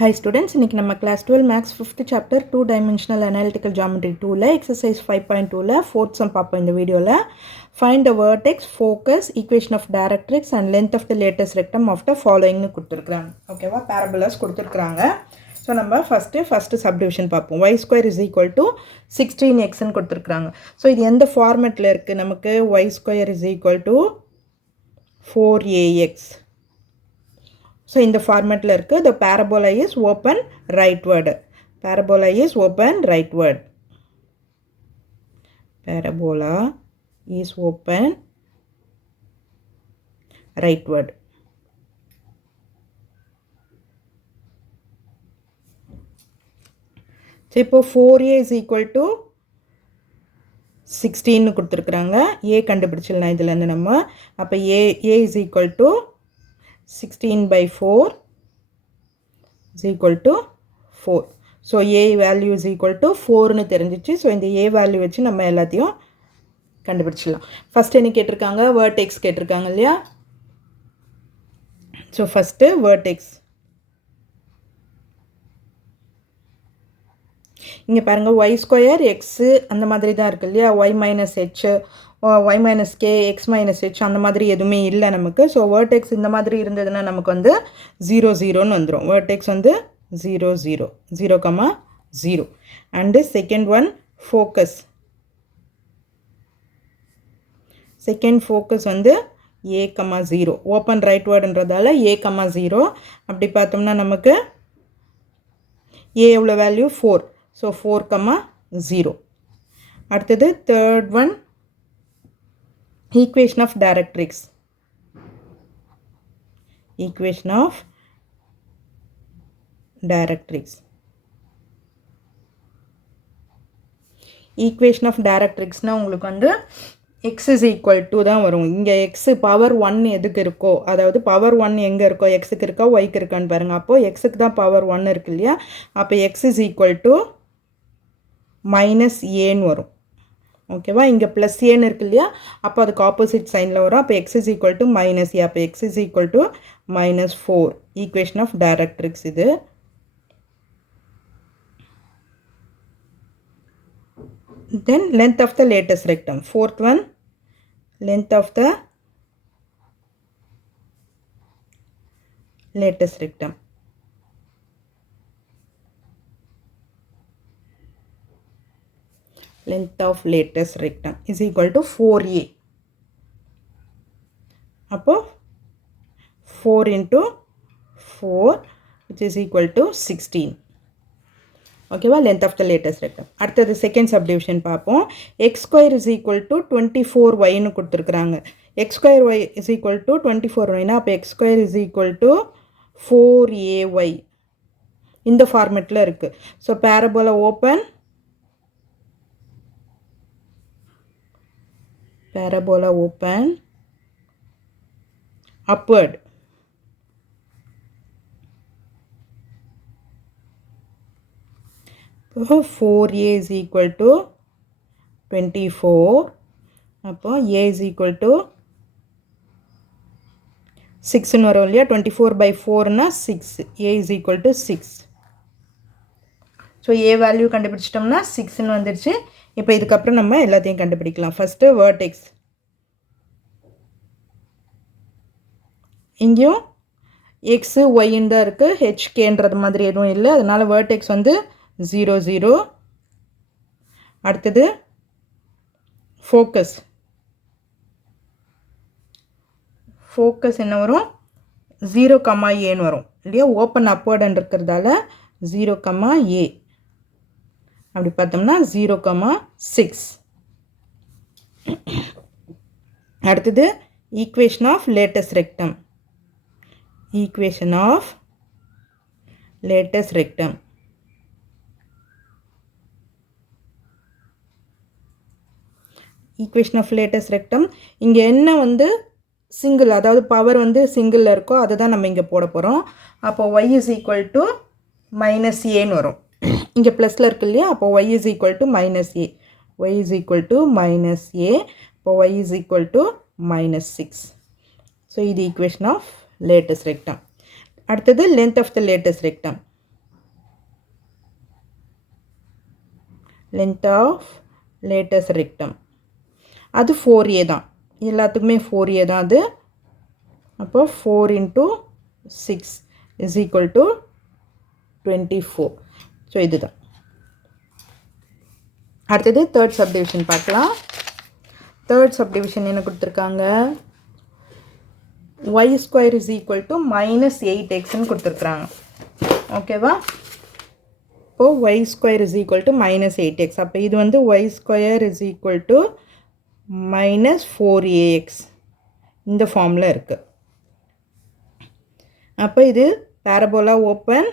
Hi students, இன்னைக்கு நம்ம class 12 maths 5th chapter 2 dimensional analytical geometry 2ல exercise 5.2ல 4th sum பார்ப்போம் இந்த வீடியோல. Find the vertex, focus, equation of directrix and length of the latest rectum of the following னு கொடுத்திருக்காங்க. ஓகேவா, parabolas கொடுத்திருக்காங்க. So நம்ம ஃபஸ்ட்டு சப்டிவிஷன் பார்ப்போம். y square is equal to 16x ன்னு கொடுத்திருக்காங்க. ஸோ இது எந்த ஃபார்மேட்டில் இருக்குது? நமக்கு y square is equal to 4ax. So in the format the parabola is open rightward. Parabola is open rightward. Parabola is open rightward. So இப்போ 4a is equal to 16 கொடுத்திருக்காங்க. a கண்டுபிடிச்சிடலாம் இதுல இருந்து நம்ம. அப்ப a is equal to 16 by 4 is equal to 4. So a value is equal to 4 னு தெரிஞ்சிச்சு. So இந்த a value வச்சு நம்ம எல்லாத்தையும் கண்டுபிடிச்சிடலாம். ஃபர்ஸ்ட் என்ன கேட்டிருக்காங்க? vertex கேட்டிருக்காங்க இல்லையா? So first vertex. இங்க பாருங்க y square x அந்த மாதிரி தான் இருக்கு இல்லையா? y minus h, y minus k, x minus h அந்த மாதிரி எதுவுமே இல்லை நமக்கு. ஸோ vertex இந்த மாதிரி இருந்ததுன்னா நமக்கு வந்து 0 0ன்னு வந்துடும். vertex வந்து 0 0 0, 0. And second one focus. Second focus வந்து a, 0. ஓப்பன் ரைட்வேர்டுன்றதால a, 0. அப்படி பார்த்தோம்னா நமக்கு a எவ்வளோ வேல்யூ? 4. ஸோ 4, 0. அடுத்தது third one equation of directrix. Equation of directrix. Equation of directrix னா உங்களுக்கு வந்து x is equal to தான் வரும். இங்கே x பவர் 1 எதுக்கு இருக்கோ, அதாவது பவர் 1 எங்கே இருக்கோ, xக்கு இருக்கா yக்கு இருக்கான்னு பாருங்க. அப்போ xக்கு தான் பவர் 1 இருக்கு இல்லையா? அப்போ x is equal to minus aன்னு வரும். ஓகேவா, இங்கே ப்ளஸ் ஏன்னு இருக்கு இல்லையா? அப்போ அதுக்கு ஆப்போசிட் சைனில் வரும். அப்போ X is equal to minus A. அப்போ X is equal to -4. Equation of directrix இது. Then length of the latus rectum. Fourth one length of the latus rectum. Length of latest rectum is equal to 4a. அப்போ 4 into 4 which is equal to 16. ஓகேவா, length of the latest rectum. அடுத்தது second subdivision பார்ப்போம். x square is equal to 24y னு கொடுத்துருக்குறாங்க. x square y is equal to 24y னா அப்போ x square is equal to 4ay. இந்த ஃபார்மேட்டில் இருக்குது. So parabola open, parabola open upward. So 4a is equal to 24. அப்போ a is equal to 6 ன்னு வரும் இல்லையா? 24 by 4 னா 6. a is equal to 6. So a value கண்டுபிடிச்சிட்டோம்னா 6ன்னு வந்துடுச்சு. இப்போ இதுக்கப்புறம் நம்ம எல்லாத்தையும் கண்டுபிடிக்கலாம். First vertex. இங்கேயும் எக்ஸு ஒய்ன்னு தான் இருக்குது, ஹெச்கேன்றது மாதிரி எதுவும் இல்லை. அதனால் வேர்டெக்ஸ் வந்து 0 0. அடுத்தது ஃபோக்கஸ். ஃபோக்கஸ் என்ன வரும்? 0, ஏன்னு வரும் இல்லையா? ஓப்பன் அப்வர்டுன்னு இருக்கிறதால 0, a. அப்படி பார்த்தோம்னா 0, 6. அடுத்தது equation of latus rectum. Equation of latus rectum. Equation of latus rectum. இங்கே என்ன வந்து சிங்கிள், அதாவது பவர் வந்து சிங்கிளில் இருக்கோ அதை தான் நம்ம இங்கே போட போகிறோம். அப்போ y is equal to -aன்னு வரும். இங்கே ப்ளஸில் இருக்கு இல்லையா? அப்போ y is equal to -a. y is equal to -a. அப்போ y is equal to -6. So இது ஈக்குவேஷன் ஆஃப் latest rectum. அடுத்தது length of the latest rectum. length of latest rectum. அது 4a தான், எல்லாத்துக்குமே 4a தான் அது. அப்போ 4 into 6 is equal to 24. So இதுதான். அடுத்தது தேர்ட் சப்டிவிஷன் பார்க்கலாம். தேர்ட் சப்டிவிஷன் என்ன கொடுத்துருக்காங்க, y square is equal to -8xன்னு கொடுத்துருக்குறாங்க. ஓகேவா? இப்போது y square is equal to -8x. அப்போ இது வந்து y square is equal to -4ax இந்த ஃபார்மில் இருக்குது. அப்போ இது parabola open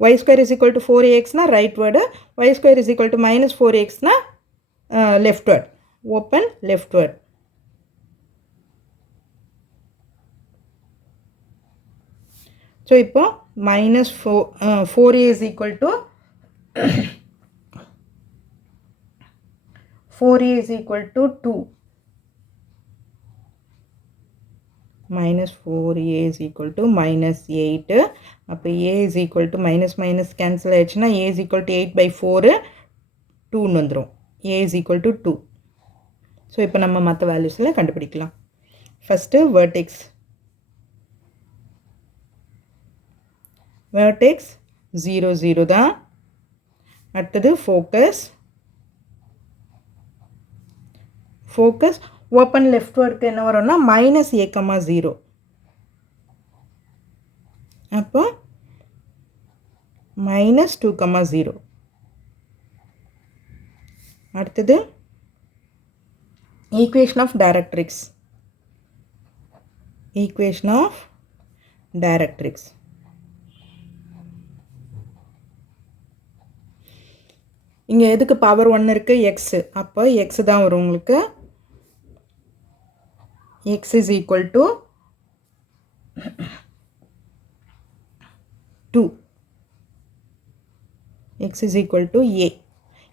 y square is equal to 4ax na right word, y square is equal to -4x na left word, open left word. So இப்போ -4a is equal to 4a is equal to 2. -4a is equal to -8. அப்போ a is equal to minus cancel ஆயிடுச்சுன்னா a is equal to 8/4 2ன்னு வந்துடும். a is equal to 2. So இப்போ நம்ம மற்ற வேல்யூஸில் கண்டுபிடிக்கலாம். First vertex 0 0 தான். அடுத்தது ஃபோக்கஸ் ஓப்பன் லெஃப்ட் வேர்டுக்கு என்ன வரும்னா -a,0. அப்போ -2,0. அடுத்தது ஈக்குவேஷன் ஆஃப் டைரக்ட்ரிக்ஸ். இங்கே எதுக்கு பவர் 1 இருக்குது, எக்ஸு. அப்போ எக்ஸு தான் வரும் உங்களுக்கு. x is equal to 2. x is equal to a.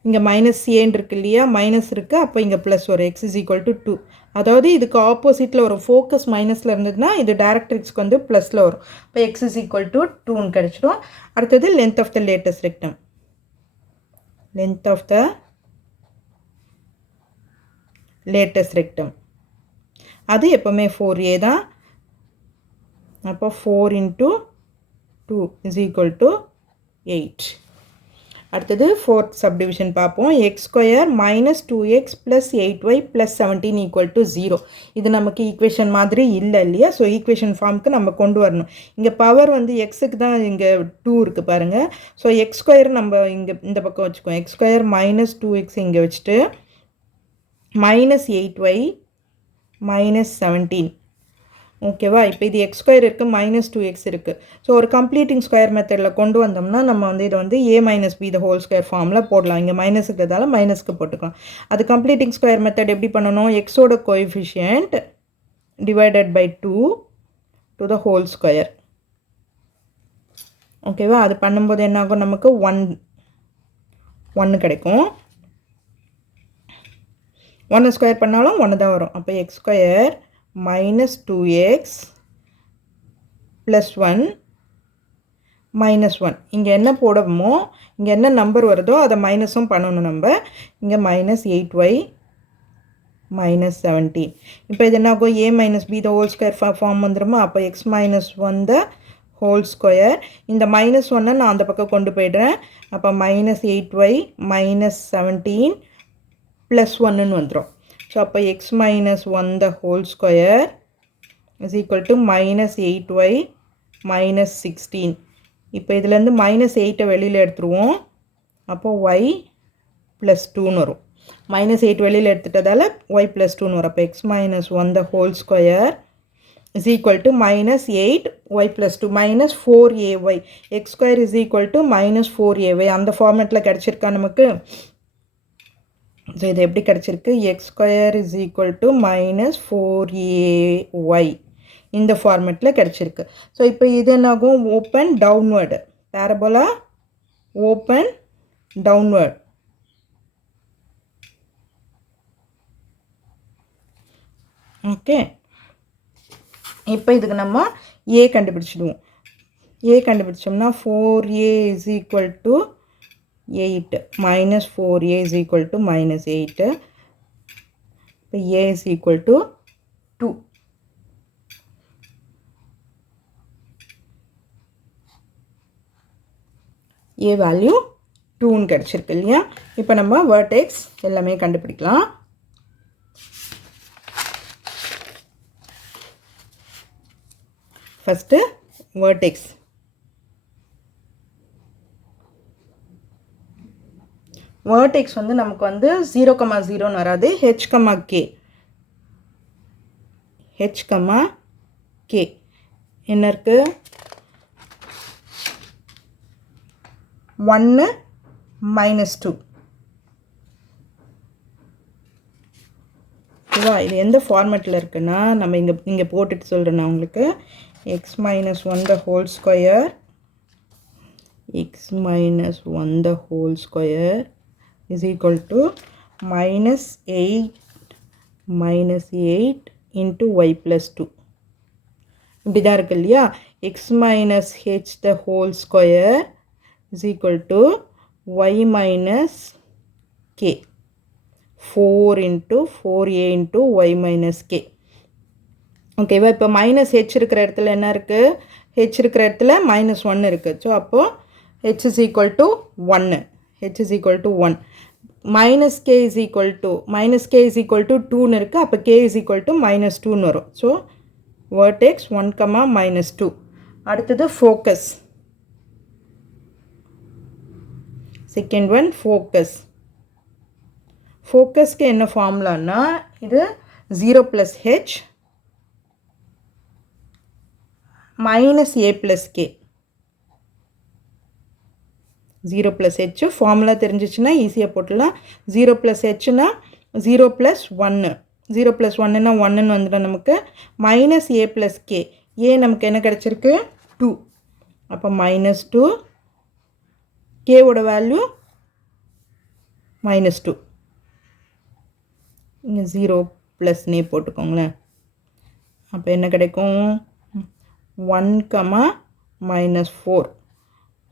இங்கே -a இருக்கு இல்லையா, மைனஸ் இருக்குது, அப்போ இங்கே ப்ளஸ் வரும். x is equal to 2. அதாவது இதுக்கு ஆப்போசிட்டில் வரும். ஃபோக்கஸ் மைனஸில் இருந்ததுன்னா இது டைரக்ட்ரிக்ஸ்க்கு வந்து ப்ளஸில் வரும். இப்போ x is equal to 2ன்னு கிடச்சிடும். அடுத்தது length of the latus rectum. அது எப்போவுமே 4a தான். அப்போ 4 into 2 is equal to 8. அடுத்தது ஃபோர்த் சப்டிவிஷன் பார்ப்போம். X square -2x + 8y + 17 = 0. இது நமக்கு ஈக்குவேஷன் மாதிரி இல்லை இல்லையா? ஸோ ஈக்குவேஷன் ஃபார்முக்கு நம்ம கொண்டு வரணும். இங்கே பவர் வந்து எக்ஸுக்கு தான் இங்கே 2 இருக்குது பாருங்கள். ஸோ எக்ஸ் ஸ்கொயர் நம்ம இங்கே இந்த பக்கம் வச்சுக்கோம். எக்ஸ் ஸ்கொயர் -2x இங்கே வச்சுட்டு -8y -17. ஓகேவா? இப்போ இது எக்ஸ் ஸ்கொயர் இருக்குது, -2x இருக்குது. ஸோ ஒரு கம்ப்ளீட்டிங் ஸ்கொயர் மெத்தடில் கொண்டு வந்தோம்னா நம்ம வந்து இதை வந்து a - b the whole square ஃபார்மில் போடலாம். இங்கே மைனஸ் இருக்கிறதால மைனஸ்க்கு போட்டுக்கலாம். அது கம்ப்ளீட்டிங் ஸ்கொயர் மெத்தட் எப்படி பண்ணணும், எக்ஸோட coefficient divided by 2 to the whole square. ஓகேவா? அது பண்ணும்போது என்ன ஆகும், நமக்கு 1 கிடைக்கும். 1 ஸ்கொயர் பண்ணாலும் 1 தான் வரும். அப்போ எக்ஸ் ஸ்கொயர் -2x + 1 -1. இங்கே என்ன போடணுமோ, இங்கே என்ன நம்பர் வருதோ அதை மைனஸும் பண்ணணும் நம்ம. இங்கே -8y -17. இப்போ இது என்ன ஆகும், a - b the whole square form வந்துடுமா? அப்போ x - 1 the whole square. இந்த -1 நான் அந்த பக்கம் கொண்டு போய்டுறேன். அப்போ -8y -17 + 1ன்னு வந்துடும். ஸோ அப்போ x - 1 the whole square is equal to -8y -16. இப்போ இதுலேருந்து -8 வெளியில் எடுத்துருவோம். அப்போ y + 2ன்னு வரும். -8 வெளியில் எடுத்துட்டதால் y + 2ன்னு வரும். அப்போ x - 1 the whole square is equal to -8y + 2 -4ay. x square is equal to -4ay. அந்த ஃபார்மேட்டில் கிடச்சிருக்கா நமக்கு? ஸோ இது எப்படி கிடச்சிருக்கு, X square is equal to -4ay இந்த ஃபார்மேட்டில் கிடச்சிருக்கு. ஸோ இப்போ இது என்னாகும், open downward, parabola open downward. Okay, இப்போ இதுக்கு நம்ம ஏ கண்டுபிடிச்சிடுவோம். a கண்டுபிடிச்சோம்னா 4a is equal to 8 minus 4a is equal to minus 8. இப்போ a is equal to 2. a value 2ன்னு கிடச்சிருக்கு இல்லையா. இப்போ நம்ம vertex எல்லாமே கண்டுபிடிக்கலாம். First vertex. vertex வந்து நமக்கு வந்து 0,0ன்னு வராது, h, k. h, k என்ன இருக்கு? 1 minus 2. இது எந்த ஃபார்மேட்டில் இருக்குன்னா நம்ம இங்கே போட்டுட்டு சொல்கிறேன் நான் உங்களுக்கு. x minus 1 the whole square, x minus 1 the whole square is equal to minus 8 into y plus 2. இப்படி தான் இருக்கு இல்லையா. x minus h the whole square is equal to y minus k. 4 into 4a into y minus k. ஓகேவா. இப்போ minus H இருக்கிற இடத்துல என்ன இருக்குது? ஹெச் இருக்கிற இடத்துல மைனஸ் 1 இருக்குது. ஸோ அப்போது H is equal to 1. H is equal to 1. Minus K is equal to 2ன்னு இருக்குது. அப்போ K is equal to minus 2ன்னு வரும். So vertex 1, minus 2. அடுத்தது focus. Second one focus. ஃபோக்கஸ்க்கு என்ன ஃபார்முலான்னா இது 0 plus h minus a plus k. 0 plus h formula தெரிஞ்சிச்சுன்னா ஈஸியாக போட்டுடலாம். 0 plus hனா 0 plus 1. 0 plus 1னா 1ன்னு வந்துடும் நமக்கு. minus a plus k. a நமக்கு என்ன கிடச்சிருக்கு? 2. அப்போ minus 2. k ஓட வேல்யூ minus 2. இங்கே 0 ப்ளஸ்னே போட்டுக்கோங்களேன். அப்போ என்ன கிடைக்கும்? 1, minus 4.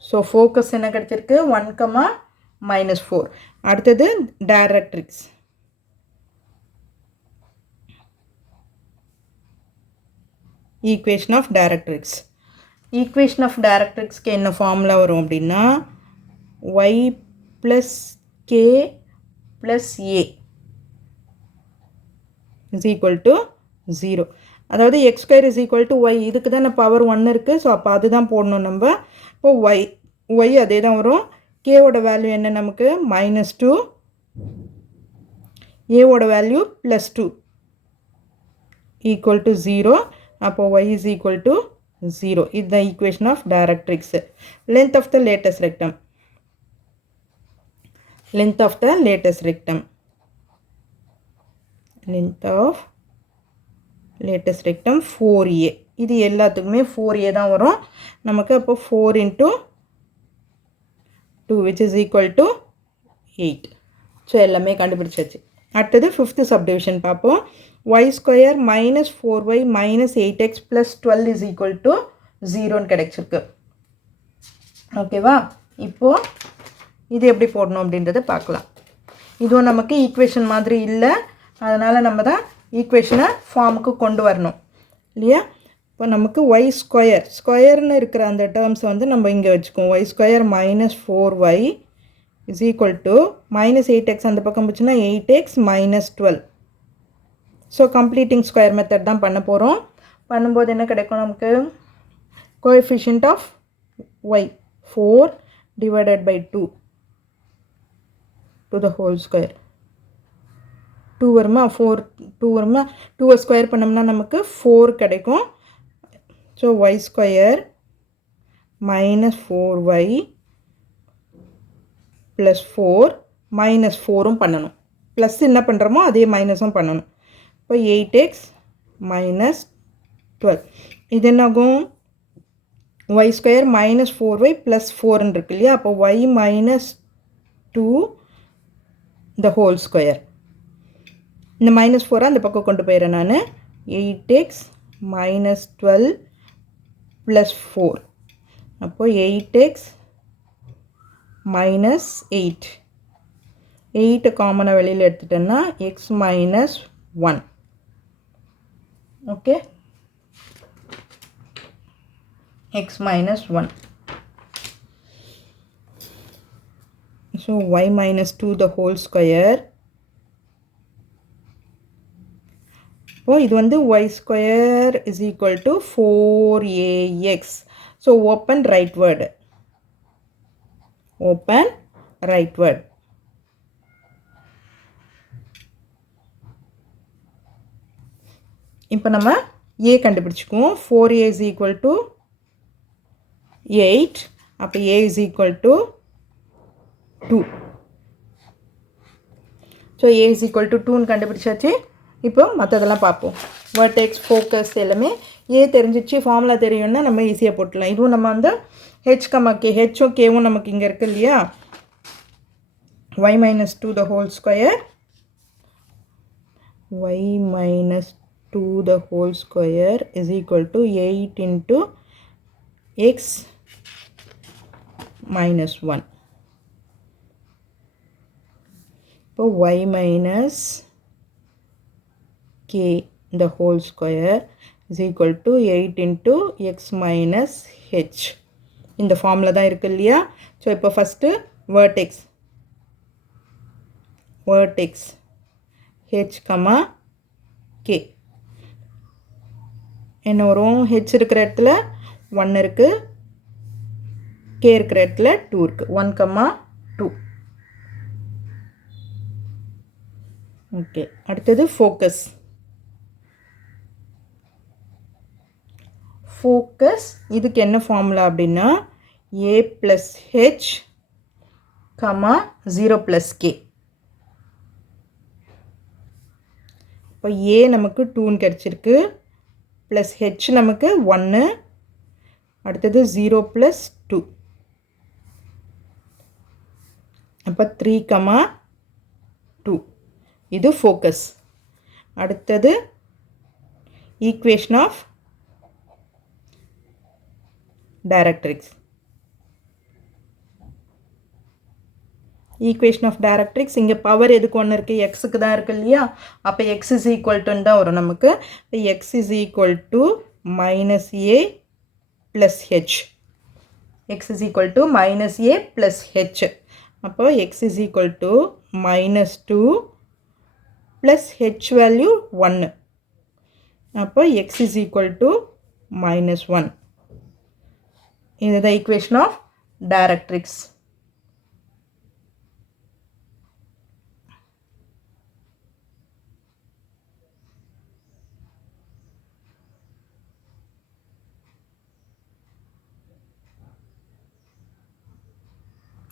ஸோ ஃபோக்கஸ் என்ன கிடைச்சிருக்கு? 1, minus 4. அடுத்தது directrix. Equation of directrix. Equation of டைரக்ட்ரிக்ஸ்க்கு என்ன ஃபார்முலா வரும் அப்படின்னா y plus k plus a is equal to 0. அதாவது x square is equal to y. இதுக்கு தான் பவர் 1 இருக்குது. ஸோ அப்போ அதுதான் போடணும் நம்ம. இப்போ y அதே தான் வரும். k ஓட வேல்யூ என்ன நமக்கு? minus 2. a ஓட வேல்யூ plus 2 equal to 0. அப்போ y is equal to 0. இதுதான் equation of directrix. length of the latest rectum. length of the latest rectum. length of latest rectum 4a. இது எல்லாத்துக்குமே 4a தான் வரும் நமக்கு. அப்போ 4 into 2 which is equal to 8. So எல்லாமே கண்டுபிடிச்சாச்சு. அடுத்தது 5th சப்டிவிஷன் பார்ப்போம். y square minus 4y minus 8x plus 12 is equal to 0ன்னு கிடைச்சிருக்கு. ஓகேவா. இப்போது இது எப்படி போடணும் அப்படின்றத பார்க்கலாம். இதுவும் நமக்கு ஈக்குவேஷன் மாதிரி இல்லை, அதனால் நம்ம தான் ஈக்குவேஷனை ஃபார்முக்கு கொண்டு வரணும் இல்லையா. இப்போ நமக்கு y ஸ்கொயர்னு இருக்கிற அந்த டேர்ம்ஸை வந்து நம்ம இங்கே வச்சுக்குவோம். y square minus 4y is equal to minus 8x அந்த பக்கம் போச்சுன்னா 8x minus 12. So completing square method தான் பண்ண போகிறோம். பண்ணும்போது என்ன கிடைக்கும் நமக்கு? Coefficient of y 4 divided by 2 to the whole square. 2 வருமா? 2 வருமா? 2 ஸ்கொயர் பண்ணோம்னா நமக்கு 4 கிடைக்கும். So y square minus 4y plus 4 minus 4ம் பண்ணணும். ப்ளஸ் என்ன பண்ணுறோமோ அதே மைனஸும் பண்ணணும். இப்போ 8x minus 12. இது என்னாகும்? y square minus 4y plus 4ன்னு இருக்கு இல்லையா. அப்போ y minus 2 the whole square. இந்த minus 4 அந்த பக்கம் கொண்டு போயிடுறேன் நான். 8x minus 12 plus 4. அப்போ 8x மைனஸ் 8 8 காமனாக வெளியில் எடுத்துட்டேன்னா x minus 1. Okay, x minus 1. So y minus 2 the whole square. So இது வந்து y square is equal to 4ax. So open right word. Open right word. இப்போ நம்ம a கண்டுபிடிச்சுக்குவோம். 4a is equal to 8. அப்போ a is equal to 2. So a is equal to 2ன்னு கண்டுபிடிச்சாச்சு. இப்போ மற்றதெல்லாம் பார்ப்போம். Vertex, focus எல்லாமே a தெரிஞ்சிச்சு, ஃபார்முலா தெரியும்னா நம்ம ஈஸியாக போட்டுடலாம். இதுவும் நம்ம வந்து h, k, ஹெச்சும் கேவும் நமக்கு இங்கே இருக்குது இல்லையா. y minus 2 the whole square. y minus 2 the whole square is equal to 8 into x minus 1. So y minus k the whole square is equal to 8 into x minus h. இந்த formula தான் இருக்கு இல்லையா. So இப்போ first vertex h, k என்ன வரும்? h இருக்கிற இடத்துல 1 இருக்குது, k இருக்கிற இடத்துல 2 இருக்குது. 1, 2. ஓகே, அடுத்தது ஃபோக்கஸ். இதுக்கு என்ன ஃபார்முலா அப்படின்னா a plus h, 0 plus k. இப்போ a நமக்கு 2ன்னு கிடச்சிருக்கு, ப்ளஸ் h நமக்கு 1, அடுத்தது 0 plus 2. அப்போ 3, 2. இது ஃபோக்கஸ். அடுத்தது equation of directrix. Equation of directrix இங்கே பவர் எதுக்கு ஒன்று இருக்குது? எக்ஸுக்கு தான் இருக்குது இல்லையா. அப்போ எக்ஸ் இஸ் ஈக்குவல் டுன்னு தான் வரும் நமக்கு. X is equal to minus A plus H. X is equal to minus A plus H. அப்போ X is equal to minus 2 plus H value 1. அப்போ X is equal to minus 1. இதுதான் equation of directrix.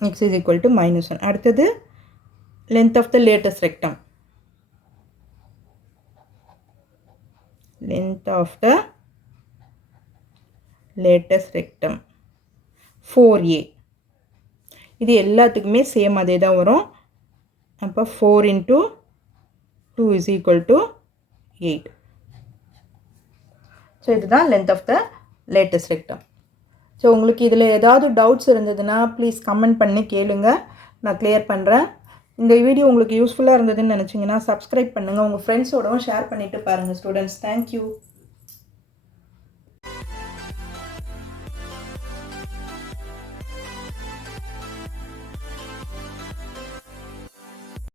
x is equal to minus 1. அடுத்தது length of the latest rectum. Length of the latest rectum 4a. இது எல்லாத்துக்குமே same அதே தான் வரும். அப்போ 4 into 2 is equal to 8. So இதுதான் length of the latest rectum. So உங்களுக்கு இதில் ஏதாவது டவுட்ஸ் இருந்ததுன்னா ப்ளீஸ் கமெண்ட் பண்ணி கேளுங்க, நான் கிளியர் பண்ணுறேன். இந்த வீடியோ உங்களுக்கு யூஸ்ஃபுல்லாக இருந்ததுன்னு நினச்சிங்கன்னா சப்ஸ்கிரைப் பண்ணுங்கள், உங்கள் ஃப்ரெண்ட்ஸோடவும் ஷேர் பண்ணிவிட்டு பாருங்கள் ஸ்டூடெண்ட்ஸ். தேங்க்யூ.